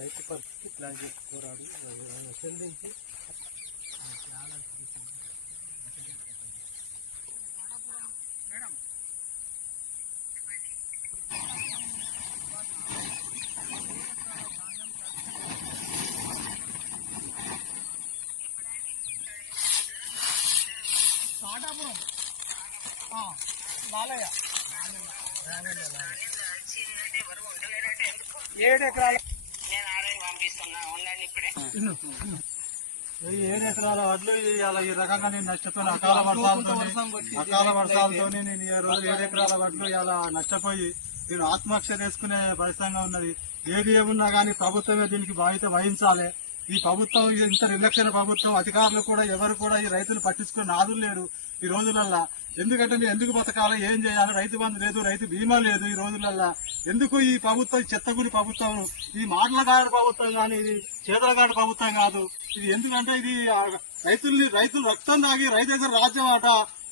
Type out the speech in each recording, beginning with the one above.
రైతు పరిస్థితి ప్లాన్ చేసుకోరాడు చెందించి బాలయ్య 7 ఎకరాల 7 ఎకరాల వడ్లు ఈ రకంగా నేను నష్టపోయిన అకాల వర్షాలతో నేను ఈ రోజు 7 ఎకరాల వడ్లు ఇలా నష్టపోయి నేను ఆత్మహత్య చేసుకునే పరిస్థితిగా ఉన్నది. ఏది ఏమున్నా కానీ ప్రభుత్వమే దీనికి బాధ్యత వహించాలి. ఈ ప్రభుత్వం ఇంత నిర్లక్ష్య ప్రభుత్వం, అధికారులు కూడా ఎవరు కూడా ఈ రైతులు పట్టించుకుని నాదులు లేరు ఈ రోజులల్లా. ఎందుకంటే నేను ఎందుకు బతకాలి, ఏం చేయాలి, రైతు బంధు లేదు, రైతు బీమా లేదు ఈ రోజులల్లా. ఎందుకు ఈ ప్రభుత్వం చెత్తగురి ప్రభుత్వం, ఈ మాటలగాడు ప్రభుత్వం కానీ ఇది చేతలగాడు ప్రభుత్వం కాదు. ఇది ఎందుకంటే ఇది రైతులు రక్తం తాగి రైతు దగ్గర రాజ్యం ఆట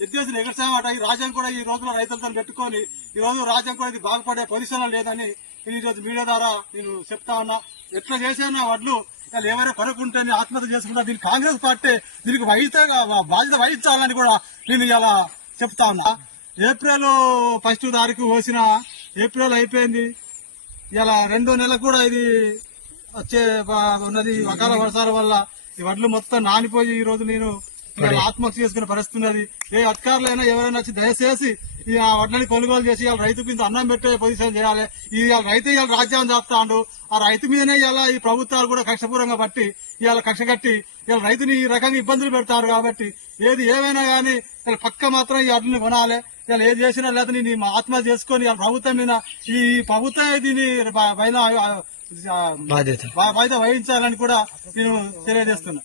ఎద్దేసిన ఎగర్చామాట. ఈ రాజ్యం కూడా ఈ రోజుల్లో రైతులతో పెట్టుకొని ఈ రోజు రాజ్యం కూడా ఇది బాగుపడే పొజిషన్ లేదని నేను ఈ రోజు మీడియా ద్వారా నేను చెప్తా ఉన్నా. ఎట్లా చేశాను వడ్లు ఎవరైనా కొనుక్కుంటే ఆత్మహత్య చేసుకుంటా, దీనికి కాంగ్రెస్ పార్టీ దీనికి బాధ్యత వహించాలని కూడా నేను ఇలా చెప్తా ఉన్నా. ఏప్రిల్ 1వ తారీఖు పోసిన ఏప్రిల్ అయిపోయింది. ఇలా 2వ నెల కూడా ఇది వచ్చే ఉన్నది. అకాల వర్షాల వల్ల ఈ వడ్లు మొత్తం నానిపోయి ఈ రోజు నేను ఆత్మహత్య చేసుకునే పరిస్థితి ఉన్నది. ఏ అధికారులైనా ఎవరైనా వచ్చి దయచేసి ఈ వడ్లని కొనుగోలు చేసి ఇవాళ రైతుకు ఇంత అన్నం పెట్టే పొజిషన్ చేయాలి. రైతు ఇవాళ రాజ్యాన్ని చేస్తాడు. ఆ రైతు మీదనే ఇలా ఈ ప్రభుత్వాలు కూడా కక్షపూరంగా బట్టి ఇవాళ కక్ష కట్టి ఇవాళ రైతుని ఈ రకంగా ఇబ్బందులు పెడతారు. కాబట్టి ఏది ఏమైనా కానీ పక్క మాత్రం ఈ వడ్లని కొనాలి. ఇలా ఏది చేసినా లేదా నేను ఆత్మహత్య చేసుకుని ఇవాళ ప్రభుత్వం మీద ఈ ప్రభుత్వం దీన్ని బాధ్యత వహించాలని కూడా నేను తెలియజేస్తున్నా.